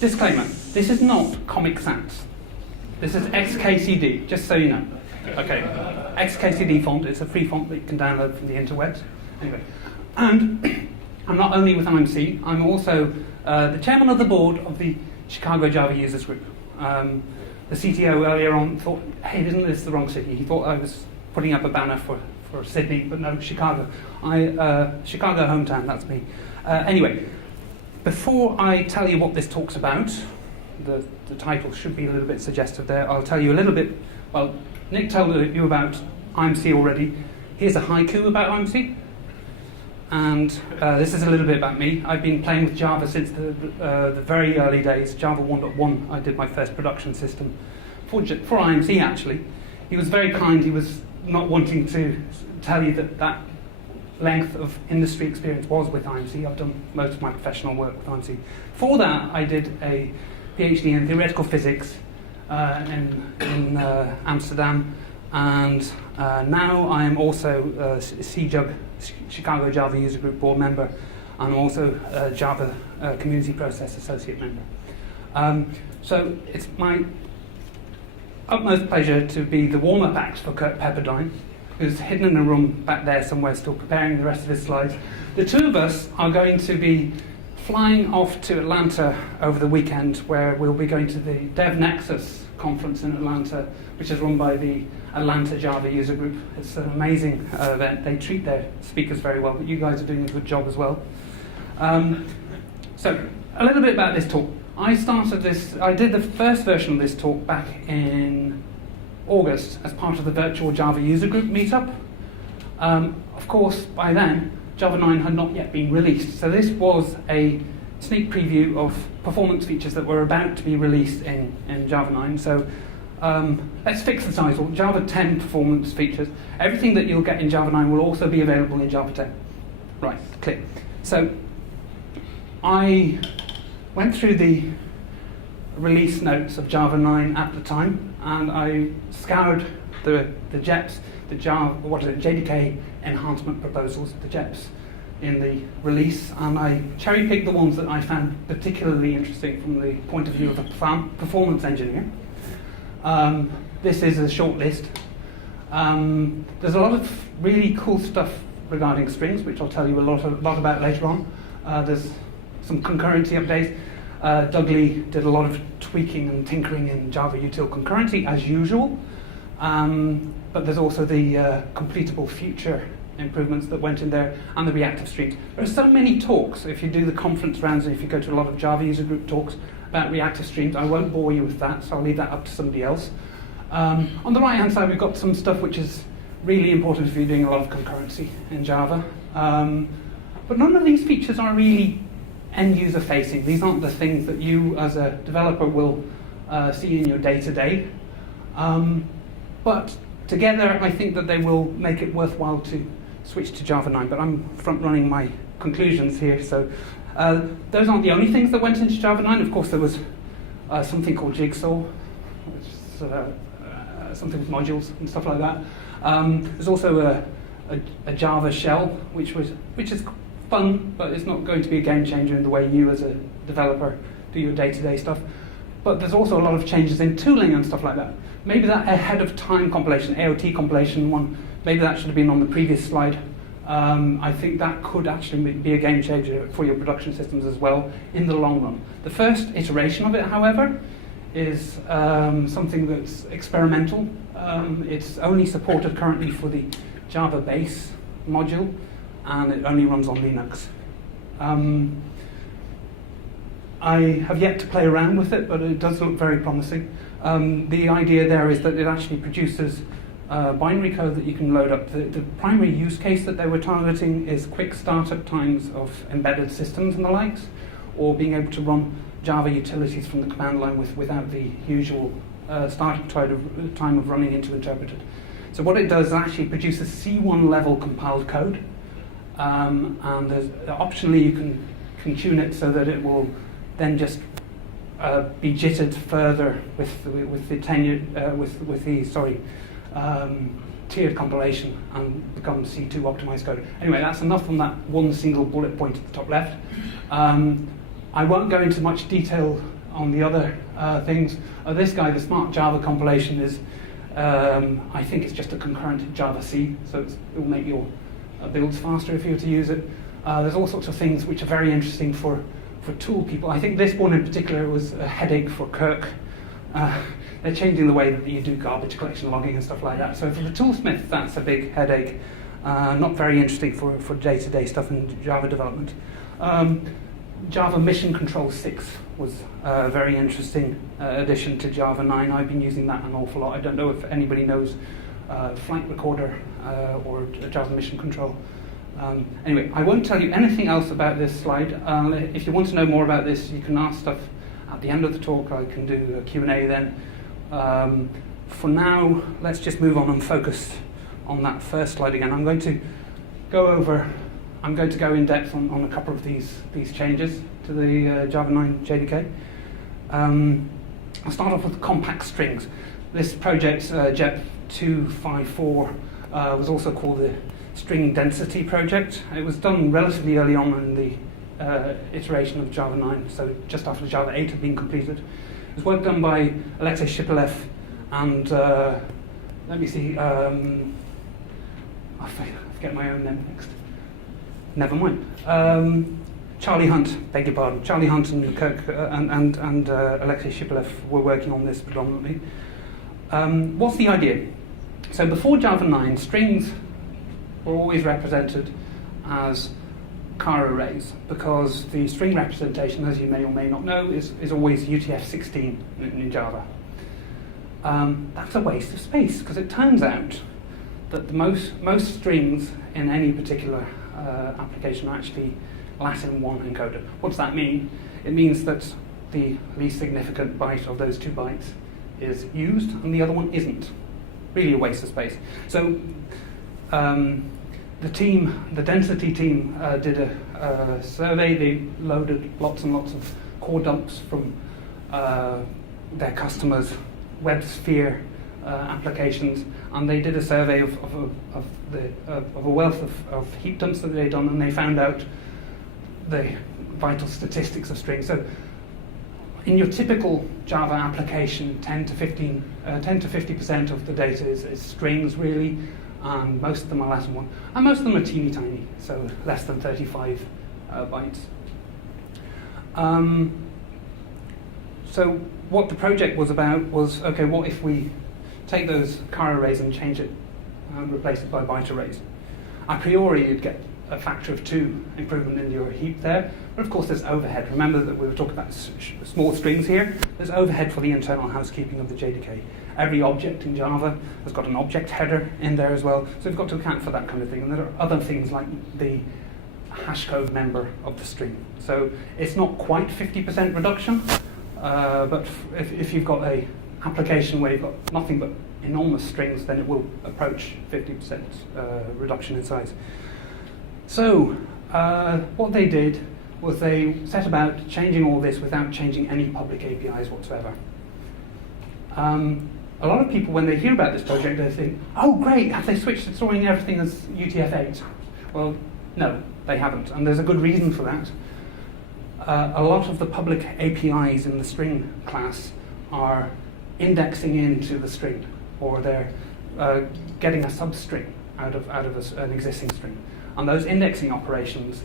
disclaimer, this is not Comic Sans. This is XKCD, just so you know. Okay, XKCD font, it's a free font that you can download from the interwebs. Anyway, and I'm not only with IMC, I'm also the chairman of the board of the Chicago Java Users Group. The CTO earlier on thought, hey, isn't this the wrong city? He thought I was putting up a banner for Sydney, but no, Chicago. Chicago hometown, that's me. Anyway, before I tell you what this talk's about, the title should be a little bit suggestive there. I'll tell you a little bit. Well, Nick told you about IMC already. Here's a haiku about IMC. And this is a little bit about me. I've been playing with Java since the very early days. Java 1.1, I did my first production system for IMC, actually. He was very kind. He was not wanting to tell you that length of industry experience was with IMC. I've done most of my professional work with IMC. For that, I did a PhD in theoretical physics in Amsterdam, and now I am also a CJUG, Chicago Java User Group board member, and also a Java Community Process Associate member. So it's my utmost pleasure to be the warm-up act for Kurt Pepperdine, who's hidden in a room back there somewhere still preparing the rest of his slides. The two of us are going to be flying off to Atlanta over the weekend, where we'll be going to the Dev Nexus conference in Atlanta, which is run by the Atlanta Java User Group. It's an amazing event. They treat their speakers very well, but you guys are doing a good job as well. So, a little bit about this talk. I did the first version of this talk back in August as part of the virtual Java User Group meetup. Of course, by then, Java 9 had not yet been released. So this was a sneak preview of performance features that were about to be released in Java 9. So let's fix the title, Java 10 performance features. Everything that you'll get in Java 9 will also be available in Java 10. Right, clear. So I went through the release notes of Java 9 at the time, and I scoured the JEPs, the JDK enhancement proposals, the JEPs in the release, and I cherry-picked the ones that I found particularly interesting from the point of view of a performance engineer. This is a short list. There's a lot of really cool stuff regarding strings, which I'll tell you a lot about later on. There's some concurrency updates. Doug Lee did a lot of tweaking and tinkering in Java util concurrency, as usual. But there's also the completable future improvements that went in there, and the reactive streams. There are so many talks. If you do the conference rounds, and if you go to a lot of Java User Group talks about reactive streams, I won't bore you with that, so I'll leave that up to somebody else. On the right-hand side, we've got some stuff which is really important if you're doing a lot of concurrency in Java. But none of these features are really end-user facing. These aren't the things that you, as a developer, will see in your day-to-day. But together, I think that they will make it worthwhile to switch to Java 9. But I'm front-running my conclusions here. So those aren't the only things that went into Java 9. Of course, there was something called Jigsaw, which is something with modules and stuff like that. There's also a Java shell, which is fun, but it's not going to be a game changer in the way you, as a developer, do your day-to-day stuff. But there's also a lot of changes in tooling and stuff like that. Maybe that ahead of time compilation, AOT compilation one, maybe that should have been on the previous slide. I think that could actually be a game changer for your production systems as well in the long run. The first iteration of it, however, is something that's experimental. It's only supported currently for the Java base module, and it only runs on Linux. I have yet to play around with it, but it does look very promising. The idea there is that it actually produces binary code that you can load up. The primary use case that they were targeting is quick startup times of embedded systems and the likes, or being able to run Java utilities from the command line without the usual startup time of running into interpreted. So what it does is actually produces C1 level compiled code, and optionally you can tune it so that it will then just be jittered further with the tiered compilation and become C2 optimized code. Anyway, that's enough on that one single bullet point at the top left. I won't go into much detail on the other things. This guy, the Smart Java compilation, is I think it's just a concurrent Java C, so it will make your builds faster if you were to use it. There's all sorts of things which are very interesting for tool people. I think this one in particular was a headache for Kirk. They're changing the way that you do garbage collection logging and stuff like that. So for the toolsmith, that's a big headache. Not very interesting for day-to-day stuff in Java development. Java Mission Control 6 was a very interesting addition to Java 9. I've been using that an awful lot. I don't know if anybody knows Flight Recorder or Java Mission Control. Anyway, I won't tell you anything else about this slide. If you want to know more about this, you can ask stuff at the end of the talk. I can do a Q&A then. For now, let's just move on and focus on that first slide again. I'm going to go in depth on a couple of these changes to the Java 9 JDK. I'll start off with compact strings. This project, JEP 254, was also called the String Density Project. It was done relatively early on in the iteration of Java 9, so just after Java 8 had been completed. It was work done by Alexei Shipilev and, let me see, I forget my own name next. Never mind. Charlie Hunt, beg your pardon. Charlie Hunt and Kirk and Alexei Shipilev were working on this predominantly. What's the idea? So before Java 9, strings were always represented as char arrays because the string representation, as you may or may not know, is always UTF-16 in Java. That's a waste of space because it turns out that most strings in any particular application are actually Latin 1 encoded. What does that mean? It means that the least significant byte of those 2 bytes is used and the other one isn't. Really a waste of space. So the density team did a survey. They loaded lots and lots of core dumps from their customers' WebSphere applications, and they did a survey of a wealth of heap dumps that they'd done, and they found out the vital statistics of strings. So in your typical Java application, 10 to 50% of the data is strings really, and most of them are Latin 1, and most of them are teeny tiny, so less than 35 bytes. So what the project was about was, okay, what if we take those char arrays and change it and replace it by byte arrays? A priori, you'd get a factor of 2 improvement in your heap there, but of course there's overhead. Remember that we were talking about small strings here. There's overhead for the internal housekeeping of the JDK. Every object in Java has got an object header in there as well, so we've got to account for that kind of thing. And there are other things like the hashcode member of the string. So it's not quite 50% reduction, but if you've got a application where you've got nothing but enormous strings, then it will approach 50% reduction in size. So what they did was they set about changing all this without changing any public APIs whatsoever. A lot of people, when they hear about this project, they think, oh great, have they switched to storing everything as UTF-8? Well, no, they haven't, and there's a good reason for that. A lot of the public APIs in the string class are indexing into the string, or they're getting a substring out of an existing string. And those indexing operations,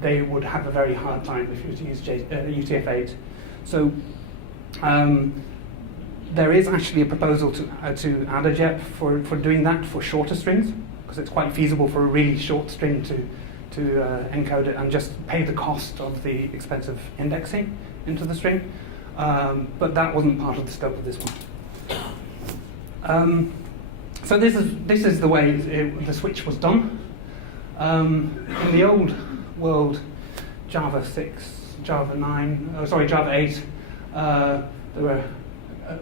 they would have a very hard time if you were to use UTF-8. So there is actually a proposal to add a JEP for doing that for shorter strings, because it's quite feasible for a really short string to encode it and just pay the cost of the expensive indexing into the string. But that wasn't part of the scope of this one. So this is the way the switch was done. In the old world, Java 6, Java 9, Java 8,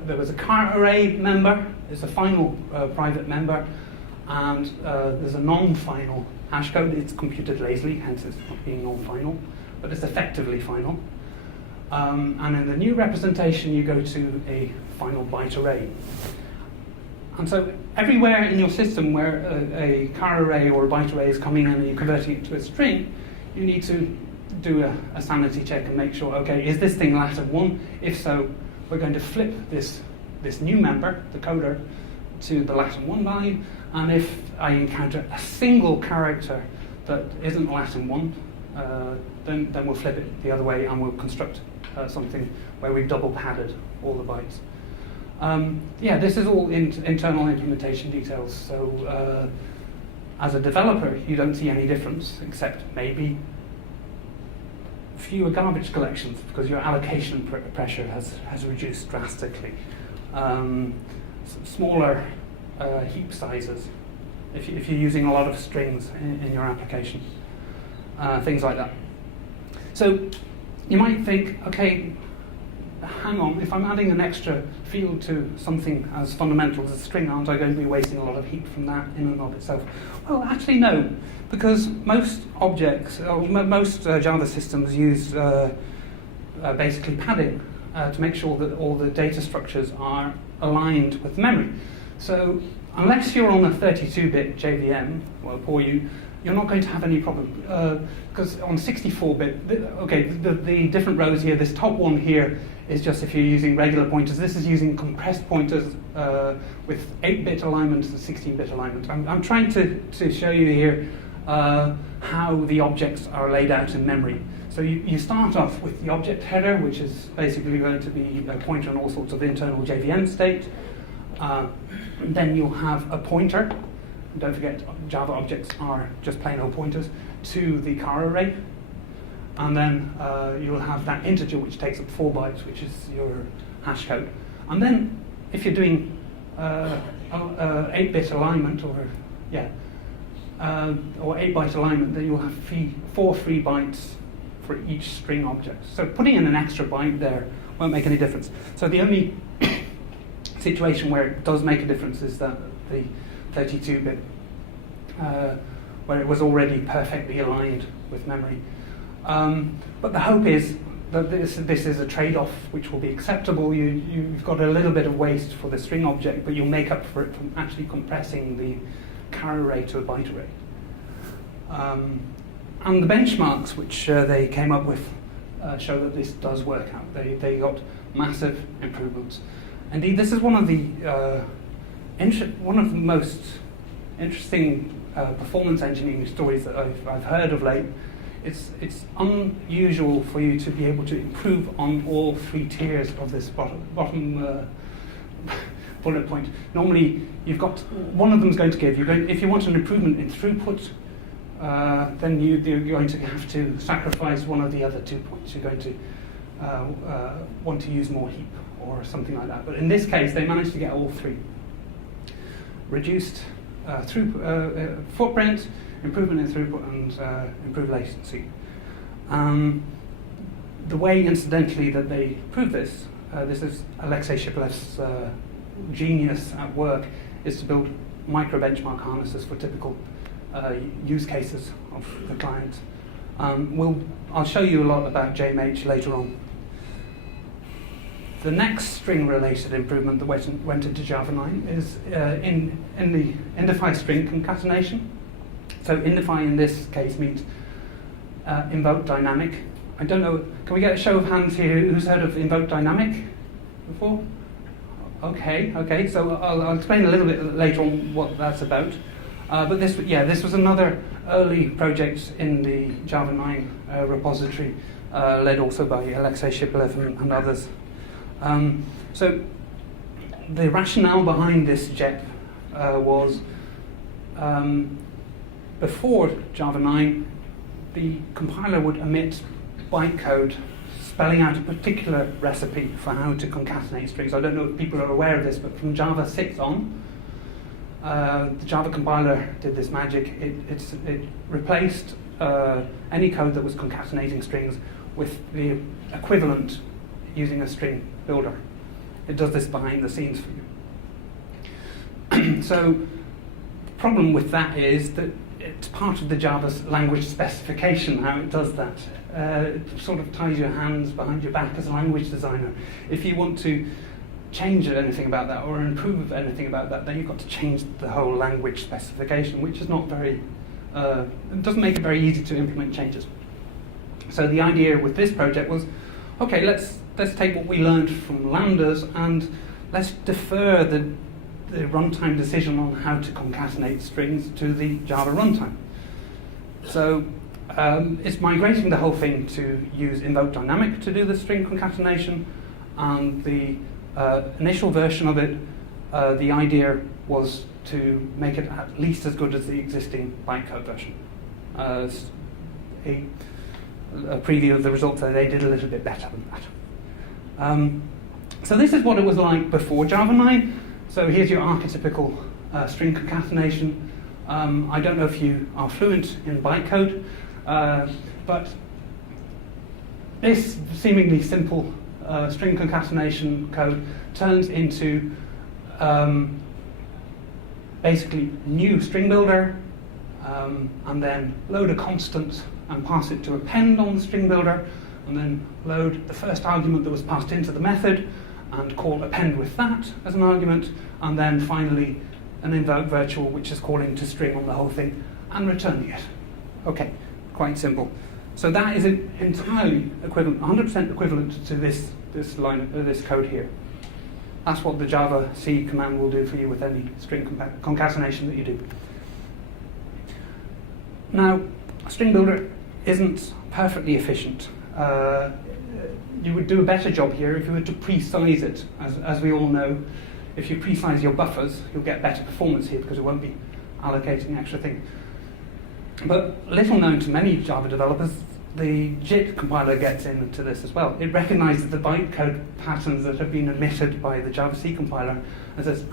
there was a char array member. It's a final private member, and there's a non-final hashcode. It's computed lazily, hence it's not being non-final, but it's effectively final. And in the new representation, you go to a final byte array. And so everywhere in your system where a char array or a byte array is coming in and you're converting it to a string, you need to do a sanity check and make sure, okay, is this thing Latin 1? If so, we're going to flip this new member, the coder, to the Latin 1 value, and if I encounter a single character that isn't Latin 1, then we'll flip it the other way and we'll construct something where we've double padded all the bytes. Yeah, this is all internal implementation details, so as a developer you don't see any difference except maybe fewer garbage collections because your allocation pressure has reduced drastically. Smaller heap sizes if you're using a lot of strings in your application, things like that. So you might think, okay, hang on, if I'm adding an extra field to something as fundamental as a string, aren't I going to be wasting a lot of heap from that in and of itself? Well, actually no, because most objects, or most Java systems use basically padding to make sure that all the data structures are aligned with memory. So unless you're on a 32-bit JVM, well, poor you, you're not going to have any problem. Because on 64-bit, the different rows here, this top one here is just if you're using regular pointers. This is using compressed pointers with 8-bit alignment and 16-bit alignment. I'm trying to show you here how the objects are laid out in memory. So you start off with the object header, which is basically going to be a pointer on all sorts of internal JVM state. Then you'll have a pointer. Don't forget, Java objects are just plain old pointers to the car array. And then you'll have that integer, which takes up 4 bytes, which is your hash code. And then if you're doing 8-bit alignment, or 8-byte alignment, then you'll have 4 free bytes for each string object. So putting in an extra byte there won't make any difference. So the only situation where it does make a difference is that the 32-bit, where it was already perfectly aligned with memory. But the hope is that this is a trade-off which will be acceptable. You've got a little bit of waste for the string object, but you'll make up for it from actually compressing the char array to a byte array. And the benchmarks which they came up with show that this does work out. They got massive improvements. Indeed, this is one of the most interesting performance engineering stories that I've heard of late. It's unusual for you to be able to improve on all 3 tiers of this bottom bullet point. Normally, you've got one of them is going to give you. If you want an improvement in throughput, then you're going to have to sacrifice one of the other 2 points. You're going to want to use more heap or something like that. But in this case, they managed to get all 3. Reduced footprint, improvement in throughput, and improved latency. The way, incidentally, that they prove this, this is Alexei Shipylev's genius at work, is to build micro-benchmark harnesses for typical use cases of the client. I'll show you a lot about JMH later on. The next string-related improvement that went into Java 9 is in the Indy string concatenation. So Indy in this case means invoke dynamic. I don't know, can we get a show of hands here who's heard of invoke dynamic before? Okay, so I'll explain a little bit later on what that's about. But this was another early project in the Java 9 repository, led also by Alexei Shipylev and others. So the rationale behind this JEP was before Java 9, the compiler would emit bytecode spelling out a particular recipe for how to concatenate strings. I don't know if people are aware of this, but from Java 6 on, the Java compiler did this magic. It replaced any code that was concatenating strings with the equivalent using a string builder. It does this behind the scenes for you. So the problem with that is that it's part of the Java language specification how it does that. It sort of ties your hands behind your back as a language designer. If you want to change anything about that or improve anything about that, then you've got to change the whole language specification, which is not very, it doesn't make it very easy to implement changes. So the idea with this project was, okay, let's take what we learned from lambdas and let's defer the runtime decision on how to concatenate strings to the Java runtime. So it's migrating the whole thing to use invoke dynamic to do the string concatenation, and the initial version of it, the idea was to make it at least as good as the existing bytecode version. A preview of the results there, they did a little bit better than that. So this is what it was like before Java 9. So here's your archetypical string concatenation. I don't know if you are fluent in bytecode, but this seemingly simple string concatenation code turns into basically new string builder, and then load a constant and pass it to append on the string builder, and then load the first argument that was passed into the method and call append with that as an argument, and then finally an invoke virtual which is calling to string on the whole thing and returning it. Okay, quite simple. So that is entirely equivalent, 100% equivalent to this code here. That's what the Java C command will do for you with any string concatenation that you do. Now, a string builder isn't perfectly efficient. You would do a better job here if you were to pre-size it. As we all know, if you pre-size your buffers, you'll get better performance here because it won't be allocating extra things. But little known to many Java developers, the JIT compiler gets into this as well. It recognizes the bytecode patterns that have been emitted by the Java C compiler and says,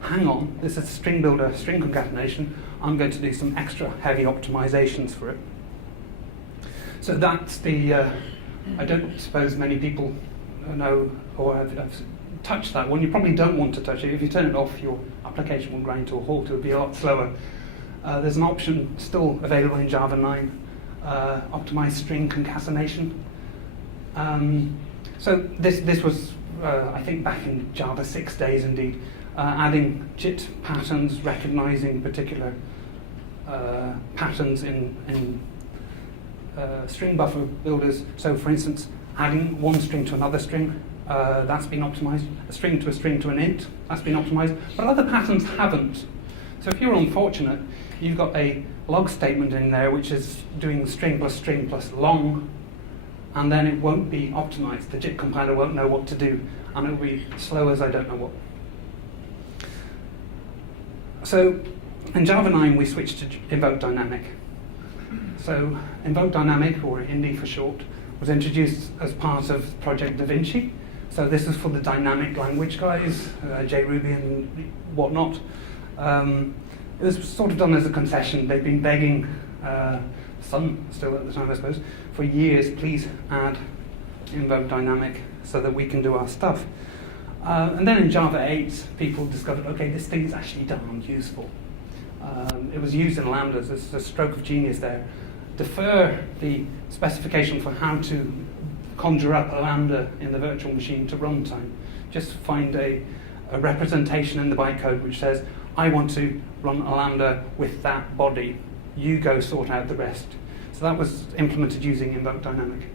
hang on, this is a string builder, string concatenation. I'm going to do some extra heavy optimizations for it. So that's the, I don't suppose many people know or have touched that one. You probably don't want to touch it. If you turn it off, your application will grind to a halt. It will be a lot slower. There's an option still available in Java 9, optimized string concatenation. So this was, I think, back in Java 6 days indeed, adding JIT patterns, recognizing particular patterns in string buffer builders. So for instance, adding one string to another string, that's been optimized. A string to an int, that's been optimized. But other patterns haven't. So if you're unfortunate, you've got a log statement in there which is doing string plus long, and then it won't be optimized. The JIT compiler won't know what to do, and it'll be slow as I don't know what. So in Java 9, we switched to invoke dynamic. So invoke dynamic, or Indy for short, was introduced as part of Project Da Vinci. So this is for the dynamic language guys, JRuby and whatnot. It was sort of done as a concession. They've been begging, some still at the time I suppose, for years, please add invoke dynamic so that we can do our stuff. And then in Java 8, people discovered, okay, this thing is actually darn useful. It was used in lambdas. There's a stroke of genius there. Defer the specification for how to conjure up a lambda in the virtual machine to runtime. Just find a representation in the bytecode which says, I want to run a lambda with that body. You go sort out the rest. So that was implemented using invoke dynamic.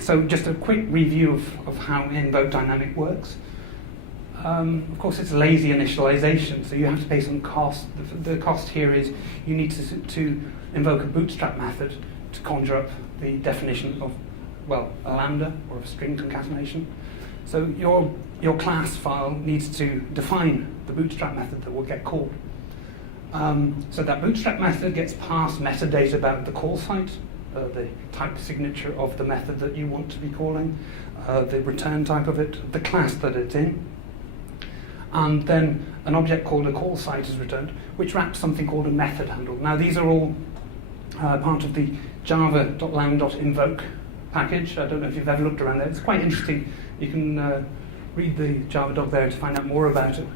So just a quick review of how invoke dynamic works. Of course, it's lazy initialization, so you have to pay some cost. The cost here is you need to invoke a bootstrap method to conjure up the definition of, well, a lambda or a string concatenation. So your class file needs to define the bootstrap method that will get called. So that bootstrap method gets passed metadata about the call site, the type signature of the method that you want to be calling, the return type of it, the class that it's in. And then an object called a call site is returned, which wraps something called a method handle. Now these are all part of the java.lang.invoke package. I don't know if you've ever looked around there. It's quite interesting. You can read the Java doc there to find out more about it.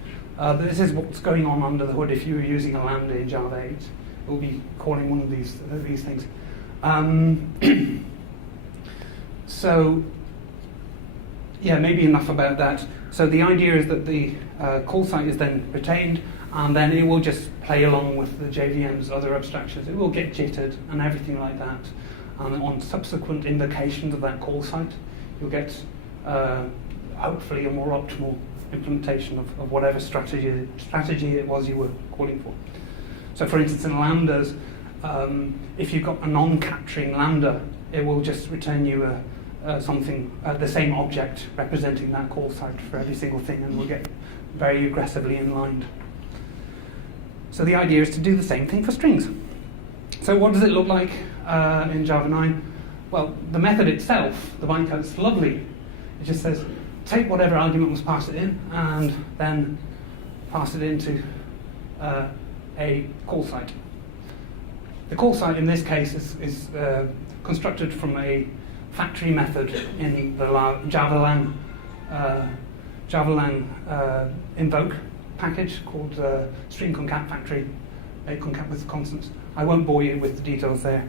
This is what's going on under the hood if you were using a lambda in Java 8. It will be calling one of these things. So, yeah, maybe enough about that. So the idea is that the call site is then retained, and then it will just play along with the JVM's other abstractions. It will get jittered and everything like that. And on subsequent invocations of that call site, you'll get hopefully a more optimal implementation of whatever strategy it was you were calling for. So for instance, in lambdas, if you've got a non-capturing lambda, it will just return you the same object representing that call site for every single thing, and will get very aggressively inlined. So the idea is to do the same thing for strings. So what does it look like in Java 9? Well, the method itself, the bytecode, is lovely. It just says, take whatever argument was passed it in, and then pass it into a call site. The call site in this case is constructed from a factory method in the Javalang invoke package called string concat factory, a concat with constants. I won't bore you with the details there.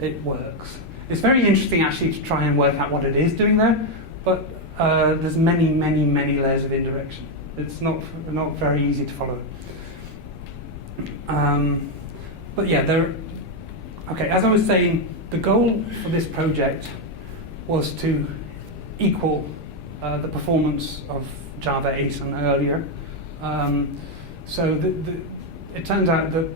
It works. It's very interesting actually to try and work out what it is doing there, but there's many layers of indirection. It's not very easy to follow. But yeah, okay, as I was saying, the goal for this project was to equal the performance of Java 8 and earlier. So it turns out that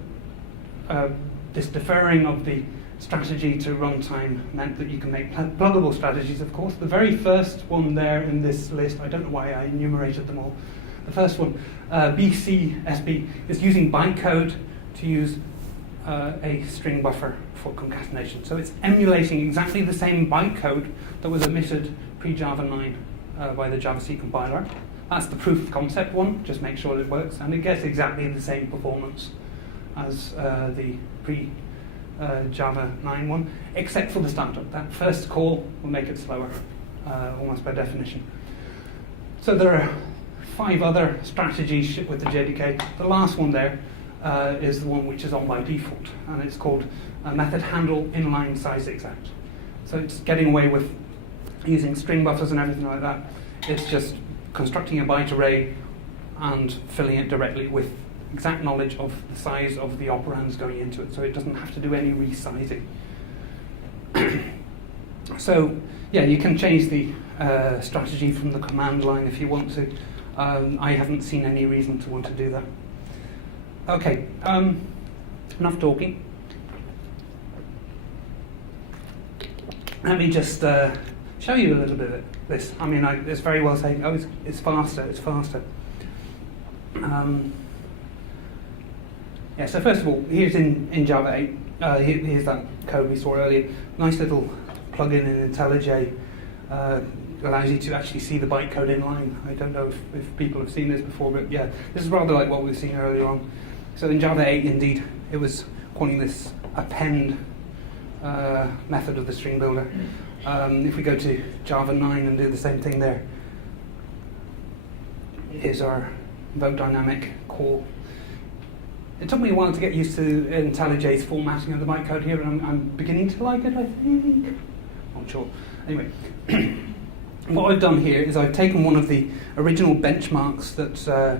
this deferring of the strategy to runtime meant that you can make pluggable strategies, of course. The very first one there in this list, I don't know why I enumerated them all. The first one, BCSB, is using bytecode to use a string buffer for concatenation. So it's emulating exactly the same bytecode that was emitted pre-Java 9 by the Java-C compiler. That's the proof of concept one, just make sure it works, and it gets exactly the same performance as the pre-Java 9 one, except for the startup. That first call will make it slower, almost by definition. So there are 5 other strategies with the JDK. The last one there is the one which is on by default, and it's called method handle inline size exact. So it's getting away with using string buffers and everything like that. It's just constructing a byte array and filling it directly with exact knowledge of the size of the operands going into it, so it doesn't have to do any resizing. So yeah, you can change the strategy from the command line if you want to. I haven't seen any reason to want to do that. Okay, enough talking. Let me just show you a little bit of this. I mean, it's very well saying, oh, it's faster, it's faster. Yeah, so first of all, here's in Java 8, here's that code we saw earlier. Nice little plugin in IntelliJ, allows you to actually see the bytecode inline. I don't know if people have seen this before, but yeah, this is rather like what we were seeing earlier on. So in Java 8, indeed, it was calling this append method of the string builder. If we go to Java 9 and do the same thing there, here's our invoke dynamic call. It took me a while to get used to IntelliJ's formatting of the bytecode here, and I'm beginning to like it, I think. Not sure. Anyway, what I've done here is I've taken one of the original benchmarks that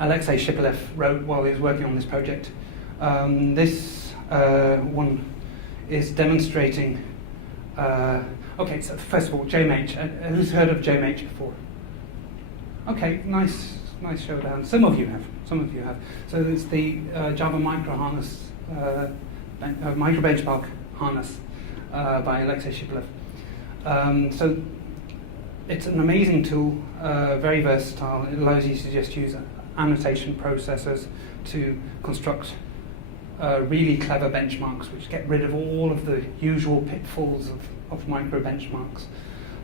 Alexei Shipalev wrote while he was working on this project. This one is demonstrating. Okay, so first of all, JMH. Who's heard of JMH before? Okay, nice show down. Some of you have. So it's the Java micro harness, micro benchmark harness by Alexei Shipalev. So it's an amazing tool, very versatile. It allows you to just use annotation processors to construct really clever benchmarks which get rid of all of the usual pitfalls of micro benchmarks.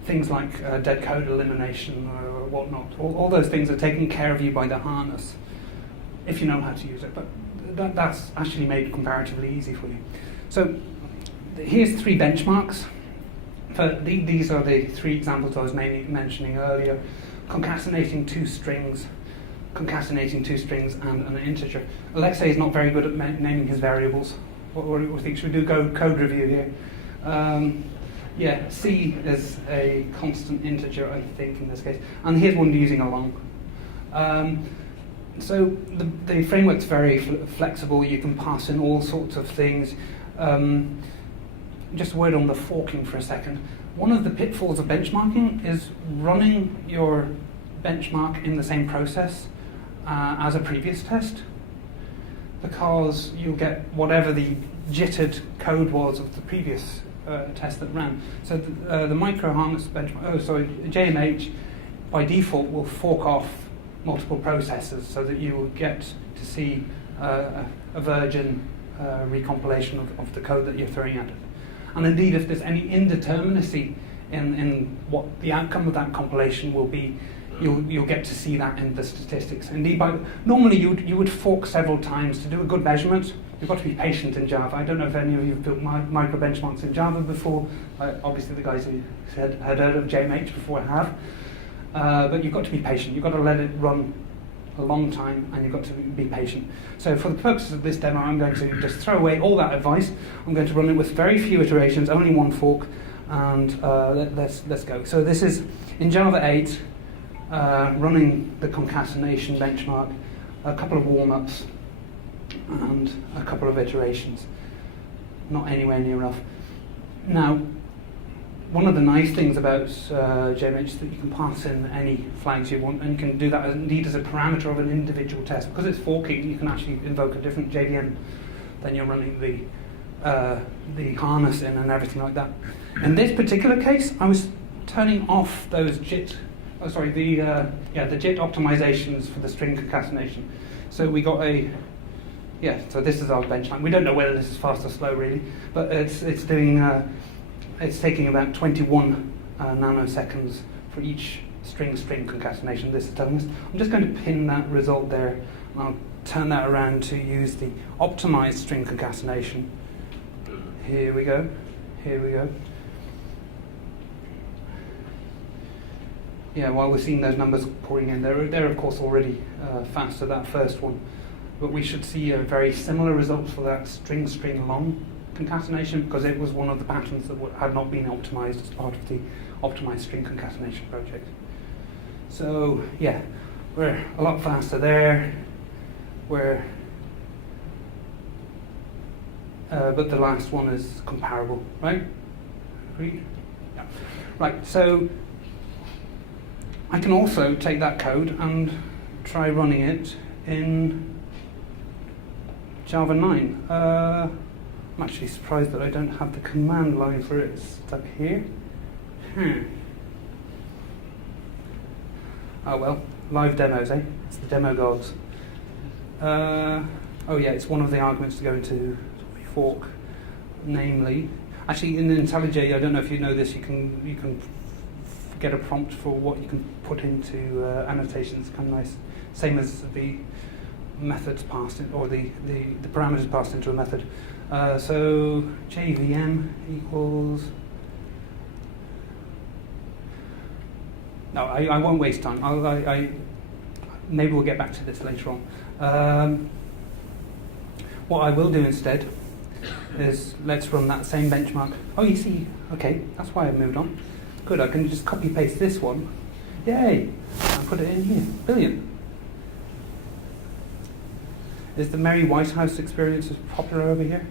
Things like dead code elimination or whatnot. All those things are taken care of you by the harness, if you know how to use it. But that's actually made comparatively easy for you. So here's 3 benchmarks. These are the 3 examples I was mentioning earlier. Concatenating two strings, and an integer. Alexei is not very good at naming his variables. What do you think? Should we do code review here? Yeah, C is a constant integer, I think, in this case. And here's one using a long. So the framework's very flexible. You can pass in all sorts of things. Just a word on the forking for a second. One of the pitfalls of benchmarking is running your benchmark in the same process as a previous test, because you'll get whatever the jittered code was of the previous test that ran. So the micro harness benchmark, JMH by default will fork off multiple processes so that you will get to see a virgin recompilation of the code that you're throwing at it. And indeed, if there's any indeterminacy in what the outcome of that compilation will be, you'll get to see that in the statistics. Indeed, normally you would fork several times to do a good measurement. You've got to be patient in Java. I don't know if any of you have built micro benchmarks in Java before. Obviously, the guys who had heard of JMH before have. But you've got to be patient. You've got to let it run a long time, and you've got to be patient. So for the purposes of this demo, I'm going to just throw away all that advice. I'm going to run it with very few iterations, only one fork, and let's go. So this is in Java 8, running the concatenation benchmark, a couple of warm-ups, and a couple of iterations. Not anywhere near enough. Now, one of the nice things about JMH is that you can pass in any flags you want, and you can do that indeed as a parameter of an individual test. Because it's forking, you can actually invoke a different JVM than you're running the harness in and everything like that. In this particular case, I was turning off those the JIT optimizations for the string concatenation. So we got so this is our benchmark. We don't know whether this is fast or slow really, but it's doing. It's taking about 21 nanoseconds for each string concatenation this is telling us. I'm just going to pin that result there, and I'll turn that around to use the optimized string concatenation. Here we go. Yeah, while we're seeing those numbers pouring in, they're of course already faster, that first one. But we should see a very similar result for that string long concatenation, because it was one of the patterns that had not been optimized as part of the optimized string concatenation project. So yeah, we're a lot faster there. But the last one is comparable, right? Agreed? Yeah. Right, so I can also take that code and try running it in Java 9. I'm actually surprised that I don't have the command line for it stuck here. Oh well, live demos, eh? It's the demo gods. Oh yeah, it's one of the arguments to go into fork, namely. Actually, in IntelliJ, I don't know if you know this, you can get a prompt for what you can put into annotations. Kind of nice, same as the methods passed in, or the parameters passed into a method. So JVM equals. No, I won't waste time. Maybe we'll get back to this later on. What I will do instead is let's run that same benchmark. Oh, you see, okay, that's why I moved on. Good, I can just copy paste this one. Yay! And put it in here. Brilliant. Is the Merry White House experience as popular over here?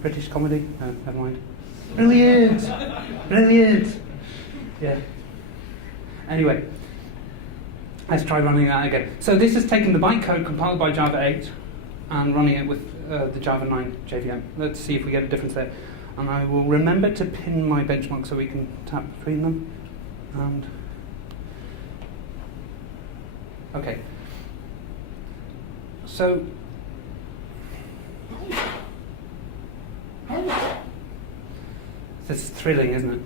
British comedy? No, never mind. Brilliant! Brilliant! Yeah. Anyway, let's try running that again. So this is taking the bytecode compiled by Java 8 and running it with the Java 9 JVM. Let's see if we get a difference there. And I will remember to pin my benchmark so we can tap between them. And okay. So this is thrilling, isn't it?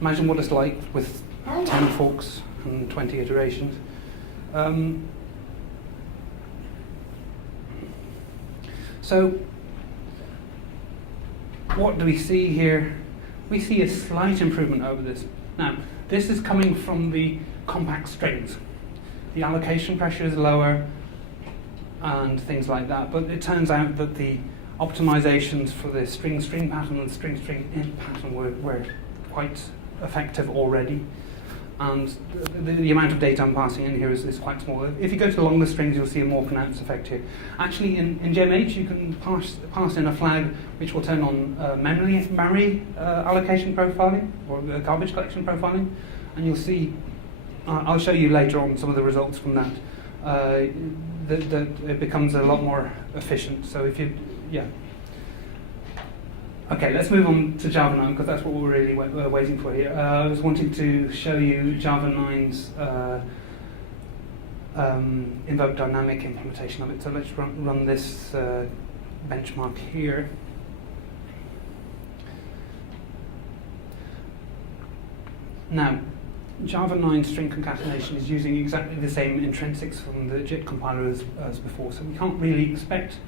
Imagine what it's like with 10 forks and 20 iterations. So what do we see here? We see a slight improvement over this. Now, this is coming from the compact strings. The allocation pressure is lower and things like that, but it turns out that the optimizations for the string pattern and string int pattern were quite effective already. and the amount of data I'm passing in here is quite small. If you go to longer strings, you'll see a more pronounced effect here. Actually, in GMH, you can pass in a flag which will turn on memory allocation profiling, or garbage collection profiling, and you'll see, I'll show you later on some of the results from that, that it becomes a lot more efficient. So if you, yeah. Okay, let's move on to Java 9, because that's what we're really waiting for here. I was wanting to show you Java 9's invoke dynamic implementation of it. So let's run this benchmark here. Now, Java 9 string concatenation is using exactly the same intrinsics from the JIT compiler as before, so we can't really expect,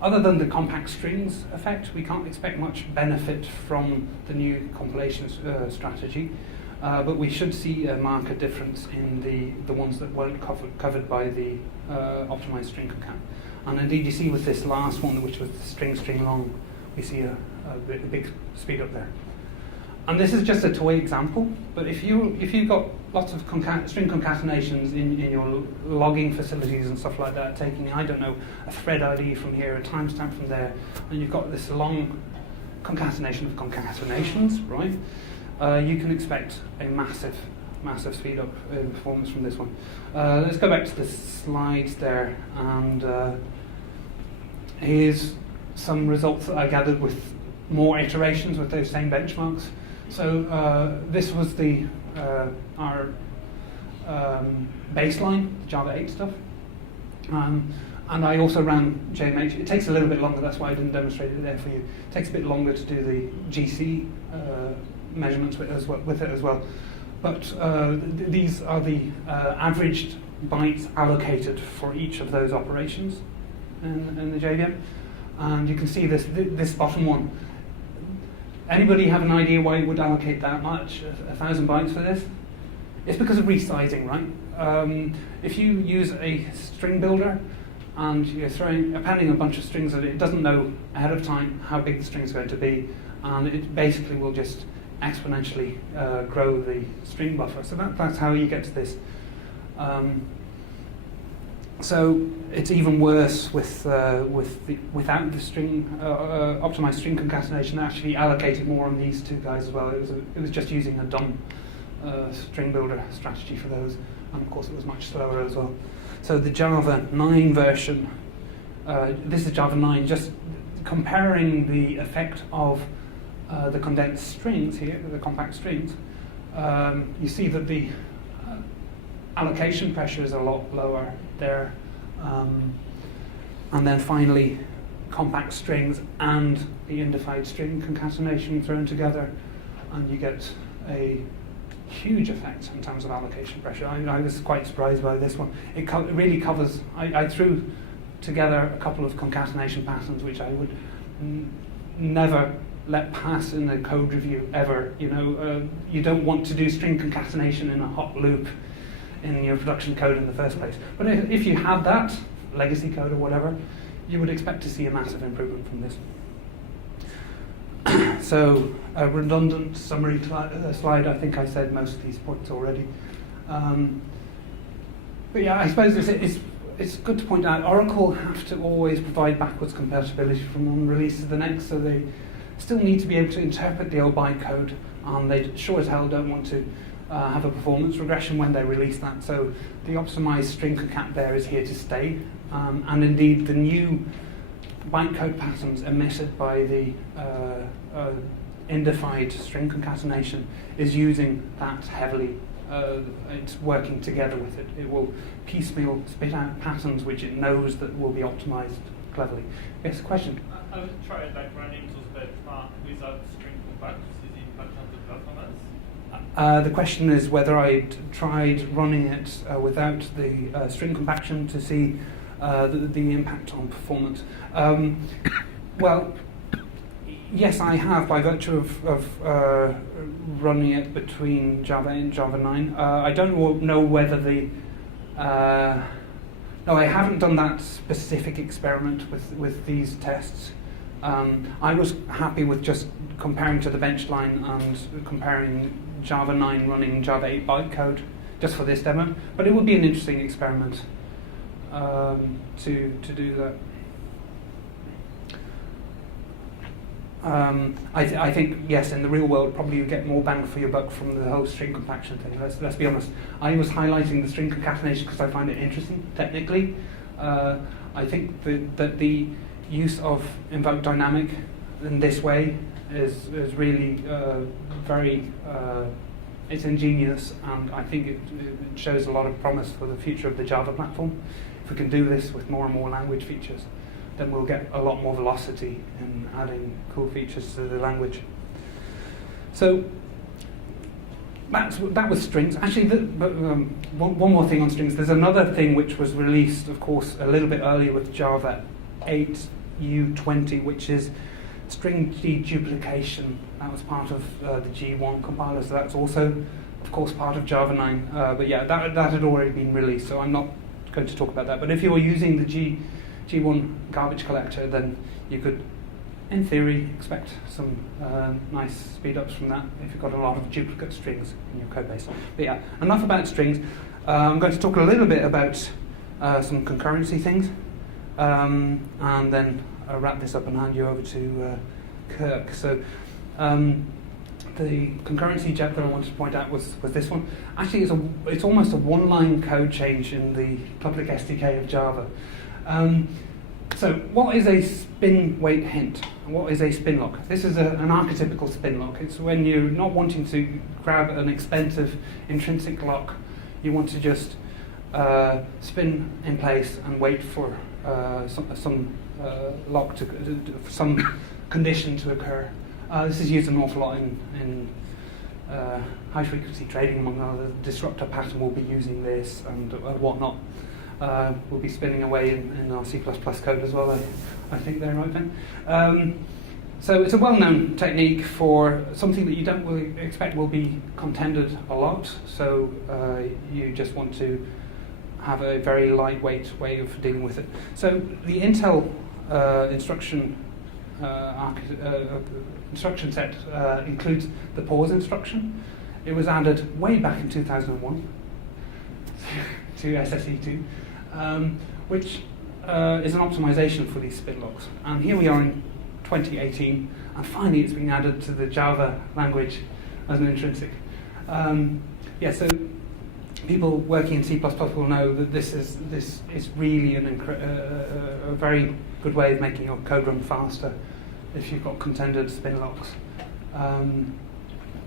other than the compact strings effect, we can't expect much benefit from the new compilation strategy, but we should see a marked difference in the ones that weren't covered by the optimized string concat. And indeed, you see with this last one, which was the string long, we see a big speed up there. And this is just a toy example, but if you've got lots of string concatenations in your logging facilities and stuff like that, taking, I don't know, a thread ID from here, a timestamp from there, and you've got this long concatenation of concatenations, right? You can expect a massive speed up in performance from this one. Let's go back to the slides there, and here's some results that I gathered with more iterations with those same benchmarks. So this was our baseline Java 8 stuff, and I also ran JMH. It takes a little bit longer, that's why I didn't demonstrate it there for you. It takes a bit longer to do the GC measurements with it as well. But these are the averaged bytes allocated for each of those operations in the JVM, and you can see this bottom one. Anybody have an idea why you would allocate that much, 1,000 bytes for this? It's because of resizing, right? If you use a string builder and you're appending a bunch of strings that it doesn't know ahead of time how big the string is going to be, and it basically will just exponentially grow the string buffer. So that's how you get to this. So it's even worse without the string optimized string concatenation. Actually allocated more on these two guys as well. It was just using a dumb string builder strategy for those, and of course it was much slower as well. So the Java 9 version, this is Java 9, just comparing the effect of the condensed strings here, the compact strings. You see that the allocation pressure is a lot lower there, and then finally compact strings and the undefined string concatenation thrown together, and you get a huge effect in terms of allocation pressure. I was quite surprised by this one. It really covers. I threw together a couple of concatenation patterns which I would never let pass in a code review ever. You don't want to do string concatenation in a hot loop in your production code in the first place. But if you have that, legacy code or whatever, you would expect to see a massive improvement from this. So a redundant summary slide, I think I said most of these points already. But yeah, I suppose it's good to point out Oracle have to always provide backwards compatibility from one release to the next, so they still need to be able to interpret the old bytecode, and they sure as hell don't want to have a performance regression when they release that. So the optimized string concat there is here to stay, and indeed the new bytecode patterns emitted by the undefined string concatenation is using that heavily. It's working together with it. It will piecemeal spit out patterns which it knows that will be optimized cleverly. Yes, question? I would try running to benchmark without string compact to see the impact on the performance. The question is whether I tried running it without the string compaction to see the impact on performance. Well, yes, I have, by virtue of running it between Java 8 and Java 9. I don't know whether the... no, I haven't done that specific experiment with these tests. I was happy with just comparing to the bench line and comparing Java 9 running Java 8 bytecode just for this demo, but it would be an interesting experiment to do that. I think, yes, in the real world, probably you get more bang for your buck from the whole string compaction thing. Let's be honest. I was highlighting the string concatenation because I find it interesting technically. I think that the use of invoke dynamic in this way is really very it's ingenious, and I think it shows a lot of promise for the future of the Java platform. If we can do this with more and more language features, then we'll get a lot more velocity in adding cool features to the language. So that was strings. Actually, one more thing on strings. There's another thing which was released, of course, a little bit earlier with Java 8 U20, which is string deduplication. That was part of the G1 compiler, so that's also, of course, part of Java 9. But yeah, that had already been released, so I'm not going to talk about that. But if you're using the G1 garbage collector, then you could, in theory, expect some nice speed-ups from that if you've got a lot of duplicate strings in your code base. But yeah, enough about strings. I'm going to talk a little bit about some concurrency things, and then I'll wrap this up and hand you over to Kirk. So the concurrency jet that I wanted to point out was this one. Actually, it's almost a one-line code change in the public SDK of Java. So what is a spin weight hint? What is a spin lock? This is an archetypical spin lock. It's when you're not wanting to grab an expensive intrinsic lock. You want to just spin in place and wait for some lock for some condition to occur. This is used an awful lot in high-frequency trading, among other. Disruptor pattern will be using this and whatnot. We'll be spinning away in our C++ code as well, I think there, right, Ben? So it's a well-known technique for something that you don't really expect will be contended a lot. So you just want to have a very lightweight way of dealing with it. So the Intel instruction set includes the pause instruction. It was added way back in 2001 to SSE2, which is an optimization for these spin locks. And here we are in 2018, and finally it's been added to the Java language as an intrinsic. So people working in C++ will know that this is really a very good way of making your code run faster if you've got contended spin locks.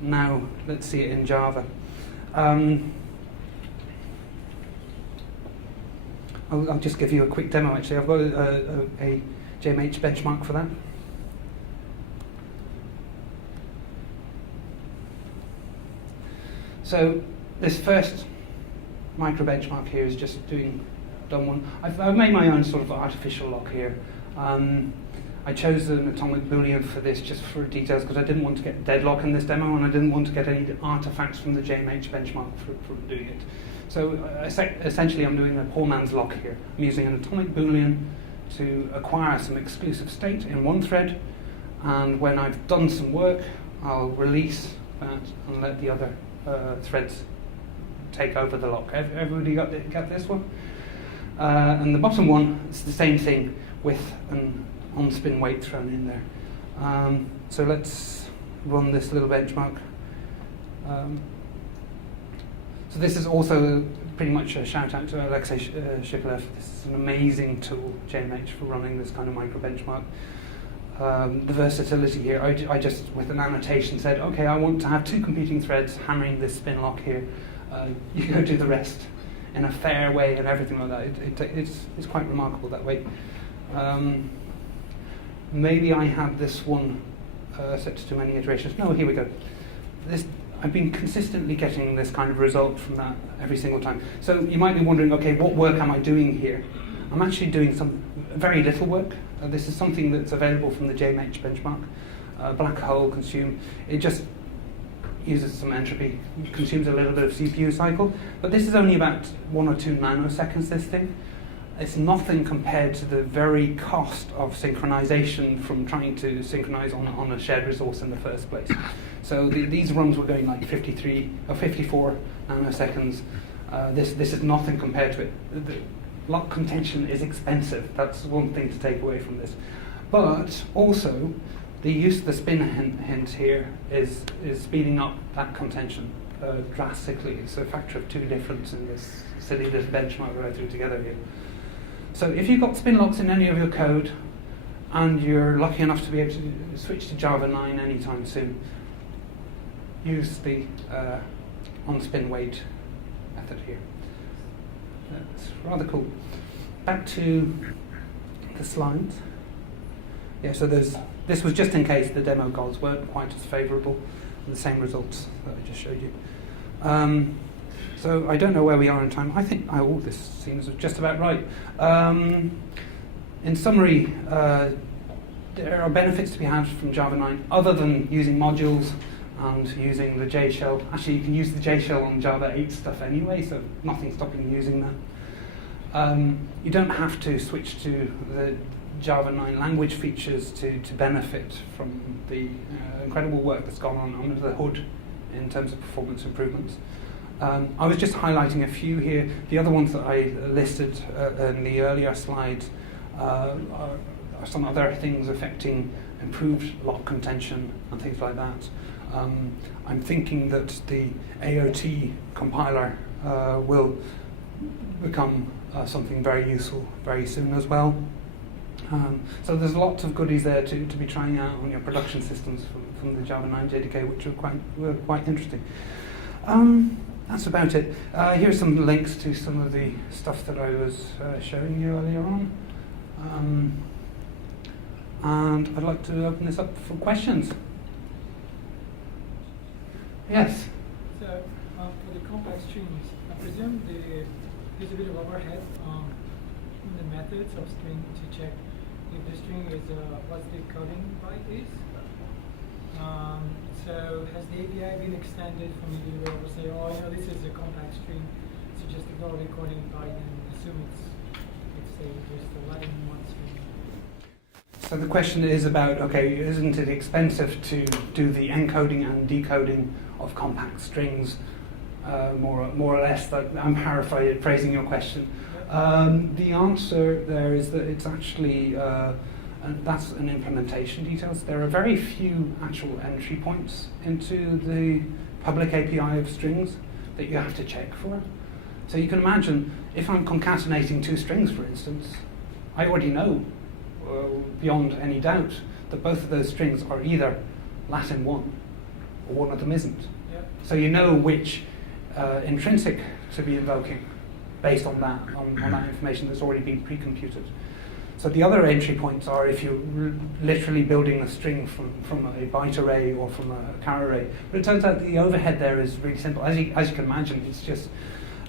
Now let's see it in Java. I'll just give you a quick demo. Actually, I've got a JMH benchmark for that. So this first micro benchmark here is just done one. I've made my own sort of artificial lock here. I chose an atomic boolean for this just for details because I didn't want to get deadlock in this demo, and I didn't want to get any artifacts from the JMH benchmark for doing it. So essentially I'm doing a poor man's lock here. I'm using an atomic boolean to acquire some exclusive state in one thread, and when I've done some work, I'll release that and let the other threads take over the lock. Everybody got this one? And the bottom one is the same thing with an on-spin weight thrown in there. So let's run this little benchmark. So this is also pretty much a shout out to Alexei Shiklev. This is an amazing tool, JMH, for running this kind of micro benchmark. The versatility here, I just, with an annotation, said, okay, I want to have two competing threads hammering this spin lock here. You go do the rest in a fair way and everything like that. It's quite remarkable that way. Maybe I had this one set to too many iterations. No, here we go. I've been consistently getting this kind of result from that every single time. So you might be wondering, okay, what work am I doing here? I'm actually doing some very little work. This is something that's available from the JMH benchmark. Black hole consume. It just uses some entropy, consumes a little bit of CPU cycle. But this is only about 1 or 2 nanoseconds, this thing. it's nothing compared to the very cost of synchronization from trying to synchronize on a shared resource in the first place. So these runs were going like 53 or 54 nanoseconds. This is nothing compared to it. The lock contention is expensive. That's one thing to take away from this. But also, the use of the spin hint here is speeding up that contention drastically. It's a factor of 2 difference in this silly little benchmark that I threw together here. So if you've got spin locks in any of your code, and you're lucky enough to be able to switch to Java 9 anytime soon, use the on-spin wait method here. That's rather cool. Back to the slides. Yeah, so this was just in case the demo goals weren't quite as favorable, the same results that I just showed you. So I don't know where we are in time. I think this seems just about right. In summary, there are benefits to be had from Java 9 other than using modules and using the J shell. Actually, you can use the J shell on Java 8 stuff anyway, so nothing's stopping you using that. You don't have to switch to the Java 9 language features to benefit from the incredible work that's gone on under the hood in terms of performance improvements. I was just highlighting a few here. The other ones that I listed in the earlier slides are some other things affecting improved lock contention and things like that. I'm thinking that the AOT compiler will become something very useful very soon as well. So there's lots of goodies there to be trying out on your production systems from the Java 9 JDK, which were quite interesting. That's about it. Here's some links to some of the stuff that I was showing you earlier on. And I'd like to open this up for questions. Yes? So, for the compact strings, I presume there's a bit of overhead in the methods of string to check if the string is what the coding byte is. So has the API been extended from you to be able to say, oh, this is a compact string, so just ignore the coding byte and assume it's just a Latin one string? So the question is about, okay, isn't it expensive to do the encoding and decoding of compact strings, more or less? I'm paraphrasing your question. The answer there is that it's actually, and that's an implementation details. There are very few actual entry points into the public API of strings that you have to check for. So you can imagine, if I'm concatenating 2 strings, for instance, I already know, beyond any doubt, that both of those strings are either Latin 1 or one of them isn't. Yep. So you know which intrinsic to be invoking based on that, on that information that's already been pre-computed. So the other entry points are if you're literally building a string from a byte array or from a char array. But it turns out the overhead there is really simple. As you can imagine, it's just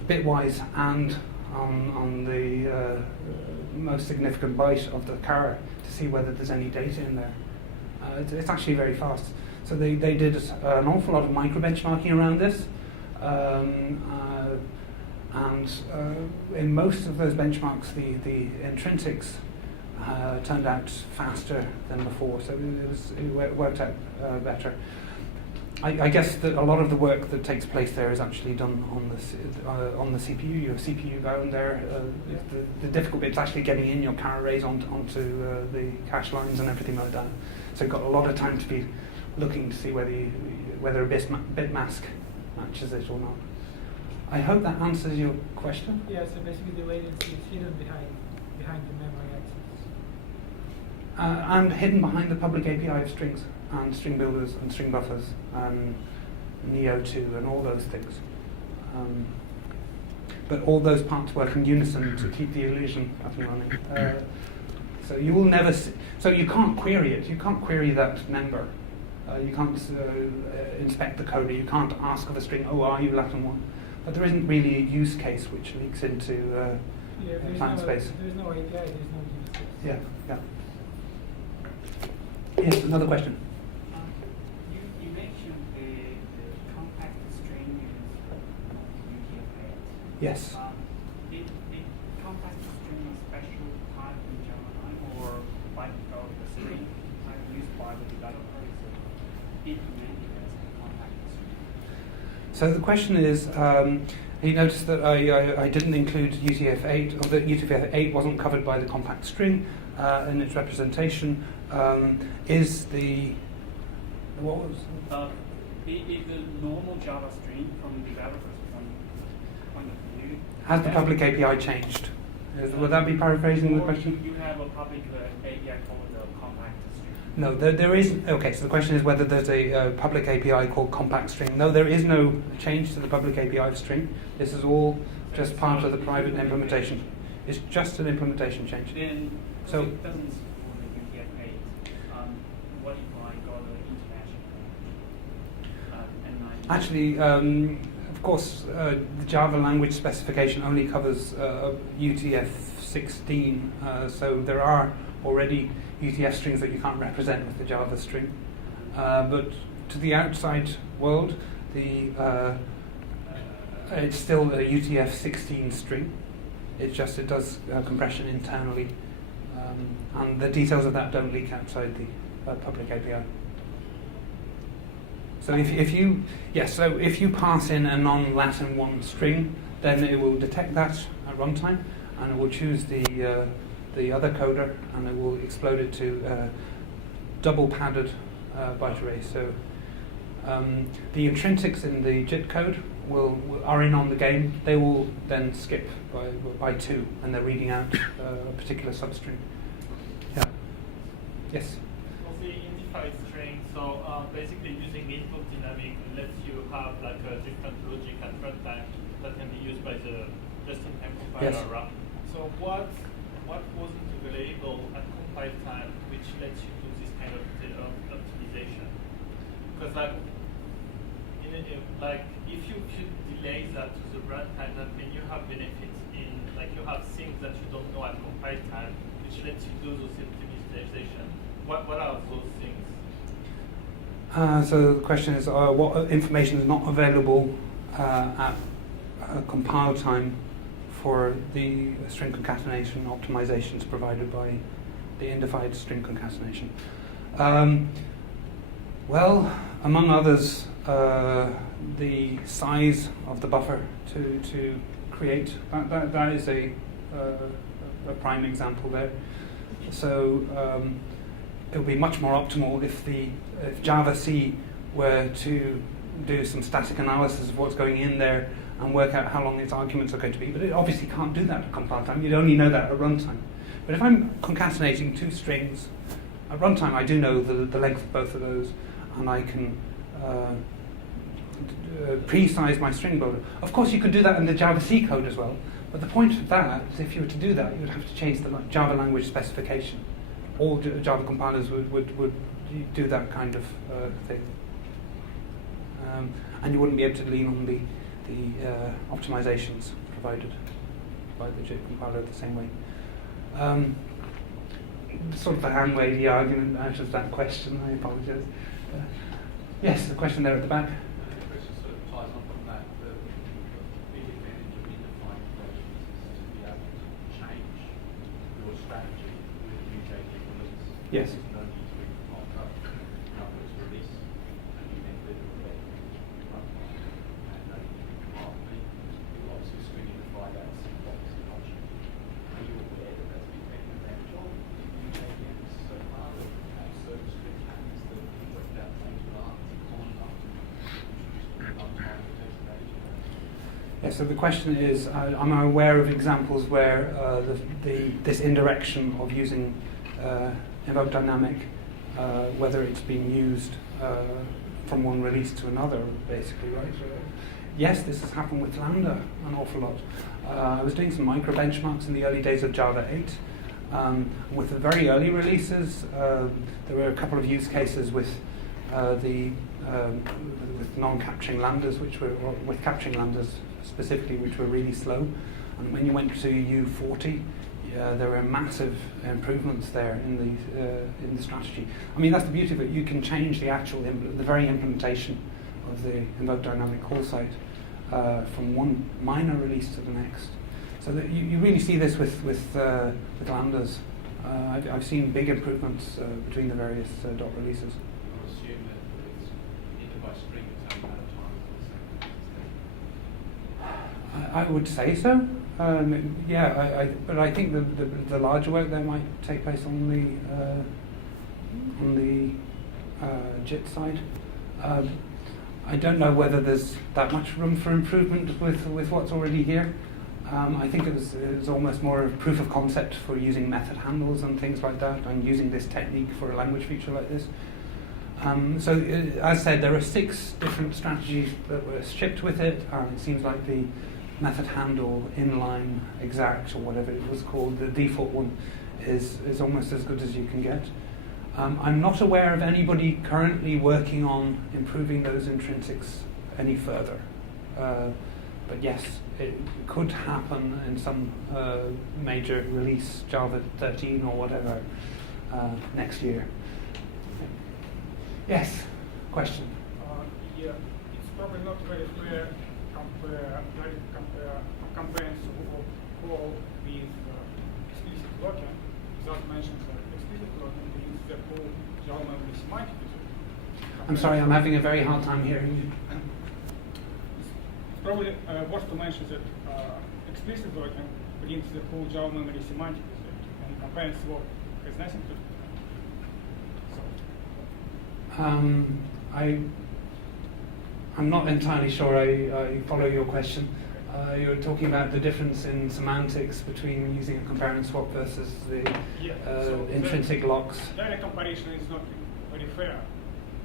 bitwise and on the most significant byte of the char to see whether there's any data in there. It's actually very fast. So they did an awful lot of micro-benchmarking around this. And in most of those benchmarks, the intrinsics turned out faster than before, so it worked out better. I guess that a lot of the work that takes place there is actually done on the CPU. Your CPU bound there. The difficult bit's actually getting in your char arrays onto the cache lines and everything like that. So you've got a lot of time to be looking to see whether a bit mask matches it or not. I hope that answers your question. Yeah, so basically the latency is hidden behind the memory access. And hidden behind the public API of strings and string builders and string buffers and Neo2 and all those things. But all those parts work in unison to keep the illusion up and running. So you will never so you can't query it. You can't query that member. You can't inspect the code. You can't ask of a string, oh, are you Latin 1? But there isn't really a use case which leaks into client space. There's no API, there's no use case. Yeah. Yes, another question. You mentioned the compact string is UTF-8. Yes. The compact string is Java developers implement it as a compact string? So the question is, he noticed that I didn't include UTF-8, or that UTF-8 wasn't covered by the compact string in its representation. Is the what was? If the normal Java string from the developer's point of view, Has the public API changed? Would that be paraphrasing the or question? you have a public API called the compact string. No, there is. Okay, so the question is whether there's a public API called compact string. No, there is no change to the public API of string. This is all just part of the private implementation. It's just an implementation change. Then So- it doesn't support the UTF-8. What if I got an international and Actually, of course, the Java language specification only covers UTF-16, so there are already UTF strings that you can't represent with the Java string. But to the outside world, it's still a UTF-16 string. It's just it does compression internally, and the details of that don't leak outside the public API. So if you pass in a non-Latin 1 string, then it will detect that at runtime, and it will choose the other coder, and it will explode it to double padded byte array. So the intrinsics in the JIT code are in on the game. They will then skip by 2, and they're reading out a particular substring. Yeah. Yes. For the Indy string, so basically using input dynamic lets you have like a different logic at runtime that can be used by the just-in-time compiler. Yes. Right? So what wasn't available at compile time, which lets you do this kind of optimization? Because if you delay that to the runtime, that means you have benefits in you have things that you don't know at compile time, which lets you do those optimization. What are those things? So the question is, what information is not available at compile time for the string concatenation optimizations provided by the indified string concatenation? Well, among others, the size of the buffer to create, that is a prime example there. So it would be much more optimal if Java C were to do some static analysis of what's going in there and work out how long its arguments are going to be. But it obviously can't do that at compile time. You'd only know that at runtime. But if I'm concatenating 2 strings, at runtime I do know the length of both of those, and I can pre-size my string builder. Of course, you could do that in the Java C code as well. But the point of that is if you were to do that, you would have to change the Java language specification. All Java compilers would do that kind of thing. And you wouldn't be able to lean on the optimizations provided by the JIT compiler the same way. Sort of a hand-wavy argument out of that question, I apologize. Yes, the question there at the back. The question sort of ties on from that. The big advantage of unifying functions is to be able to change your strategy with new JD release. Yes. There's no need to compile code. In other words, release a new method or a runtime, and no need to compile. You obviously still unify that syntax and option. Are you aware that that's been taken advantage of in new JDMs so far? That have certain script patterns that work out things that aren't common enough to introduce them runtime that takes advantage of that? Yeah, so the question is, am I aware of examples where this indirection of using invoke dynamic, whether it's being used from one release to another, basically, right? Yes, this has happened with Lambda an awful lot. I was doing some micro benchmarks in the early days of Java 8. With the very early releases, there were a couple of use cases with with non-capturing lambdas, or with capturing lambdas specifically, which were really slow. And when you went to U40, there were massive improvements there in the strategy. I mean, that's the beauty of it. You can change the actual, the very implementation of the invoke dynamic call site from one minor release to the next. So that you really see this with lambdas I've seen big improvements between the various dot releases. I'll assume that it's either by string the same amount of time or the same. I would say so. But I think the larger work there might take place on the JIT side. I don't know whether there's that much room for improvement with what's already here. I think it was almost more of proof of concept for using method handles and things like that, and using this technique for a language feature like this. As said, there are 6 different strategies that were shipped with it. It seems like the method handle, inline, exact, or whatever it was called, the default one, is almost as good as you can get. I'm not aware of anybody currently working on improving those intrinsics any further. But yes, it could happen in some major release, Java 13 or whatever, next year. Yes, question? Yeah, it's probably not very fair comparing call with explicit blocking without mentioning that explicit blocking means the whole Java memory semantic. I'm sorry, I'm having a very hard time hearing you. It's probably worth to mention that explicit blocking brings the whole Java memory semantic with it, and comparing swap has nothing to do with it. I'm not entirely sure I follow your question. You're talking about the difference in semantics between using a compare and swap versus the intrinsic locks. Direct comparison is not very fair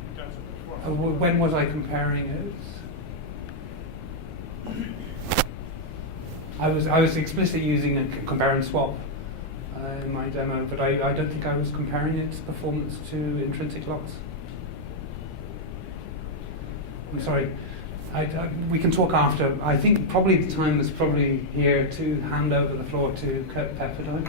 in terms of performance. When was I comparing it? I was explicitly using a compare and swap in my demo, but I don't think I was comparing its performance to intrinsic locks. I'm sorry. We can talk after. I think probably the time is probably here to hand over the floor to Kurt Pepperdine.